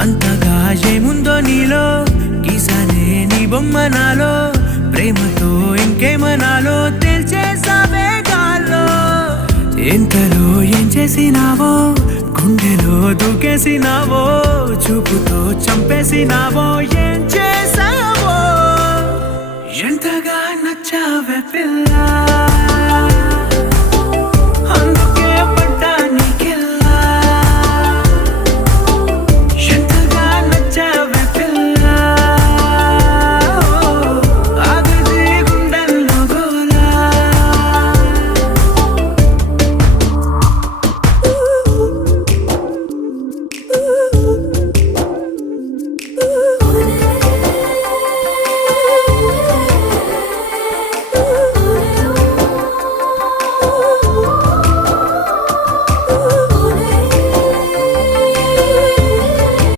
అంతగా ఏముందో నీలో గీసానే నీ బొమ్మ నాలో ప్రేమతో ఇంకేమనాలో తెలిచేసావే గాల్లో ఎంతలో ఏం చేసినావో గుండెలో దూకేసినావో చూపుతో చంపేసినావో ఏం చేసావో ఎంతగా నచ్చావే పిల్ల